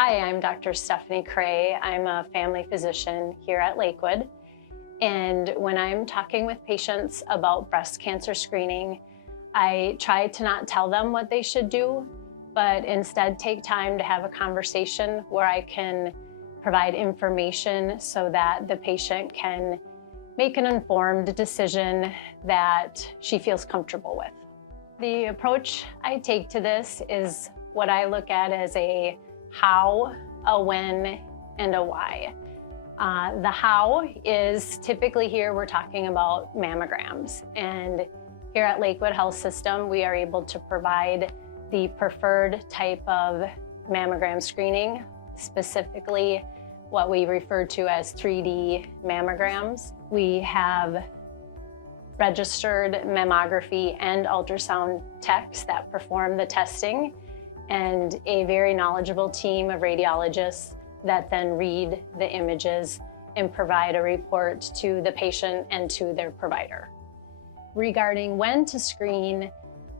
Hi, I'm Dr. Stephanie Kray. I'm a family physician here at Lakewood. And when I'm talking with patients about breast cancer screening, I try to not tell them what they should do, but instead take time to have a conversation where I can provide information so that the patient can make an informed decision that she feels comfortable with. The approach I take to this is what I look at as a how, a when, and a why. The how is typically here we're talking about mammograms. And here at Lakewood Health System, we are able to provide the preferred type of mammogram screening, specifically what we refer to as 3D mammograms. We have registered mammography and ultrasound techs that perform the testing, and a very knowledgeable team of radiologists that then read the images and provide a report to the patient and to their provider. Regarding when to screen,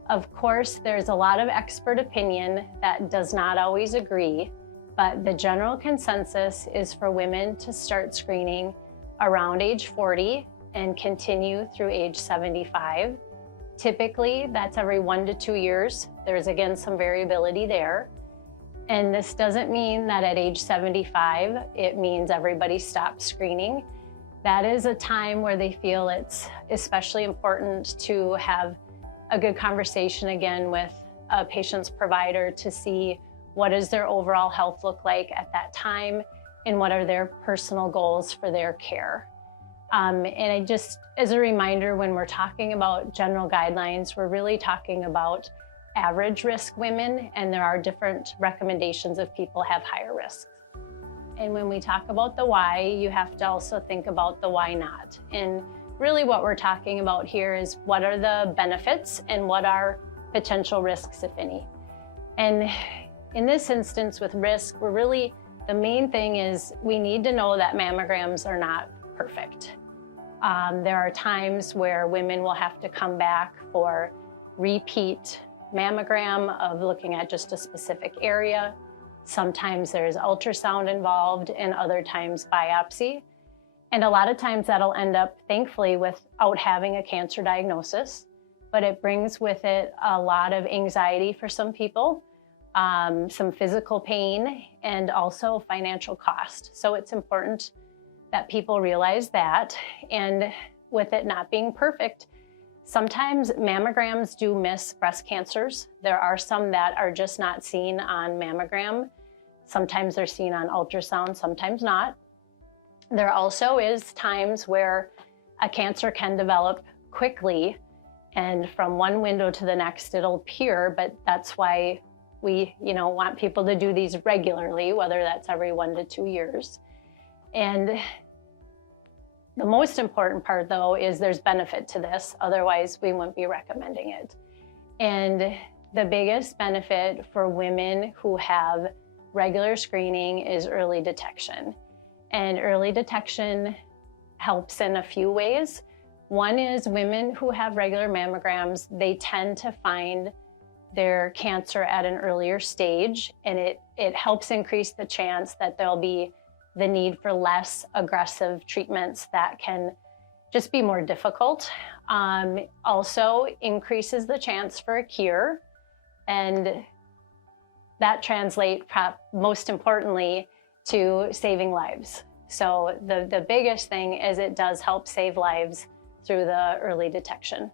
of course, there's a lot of expert opinion that does not always agree, but the general consensus is for women to start screening around age 40 and continue through age 75. Typically, that's every 1 to 2 years. There's again some variability there. And this doesn't mean that at age 75, it means everybody stops screening. That is a time where they feel it's especially important to have a good conversation again with a patient's provider to see what does their overall health look like at that time and what are their personal goals for their care. And I just, as a reminder, when we're talking about general guidelines, we're really talking about average risk women, and there are different recommendations if people have higher risks. And when we talk about the why, you have to also think about the why not. And really what we're talking about here is what are the benefits and what are potential risks, if any. And in this instance with risk, the main thing is we need to know that mammograms are not perfect. There are times where women will have to come back for repeat mammogram of looking at just a specific area. Sometimes there's ultrasound involved and other times biopsy. And a lot of times that'll end up, thankfully, without having a cancer diagnosis, but it brings with it a lot of anxiety for some people, some physical pain, and also financial cost. So it's important that people realize that. And with it not being perfect, sometimes mammograms do miss breast cancers. There are some that are just not seen on mammogram. Sometimes they're seen on ultrasound, sometimes not. There also is times where a cancer can develop quickly, and from one window to the next it'll appear, but that's why we want people to do these regularly, whether that's every 1 to 2 years. And the most important part, though, is there's benefit to this. Otherwise, we wouldn't be recommending it. And the biggest benefit for women who have regular screening is early detection. And early detection helps in a few ways. One is women who have regular mammograms, they tend to find their cancer at an earlier stage, and it helps increase the chance that there'll be the need for less aggressive treatments that can just be more difficult. Also increases the chance for a cure, and that translates most importantly to saving lives. So the biggest thing is it does help save lives through the early detection.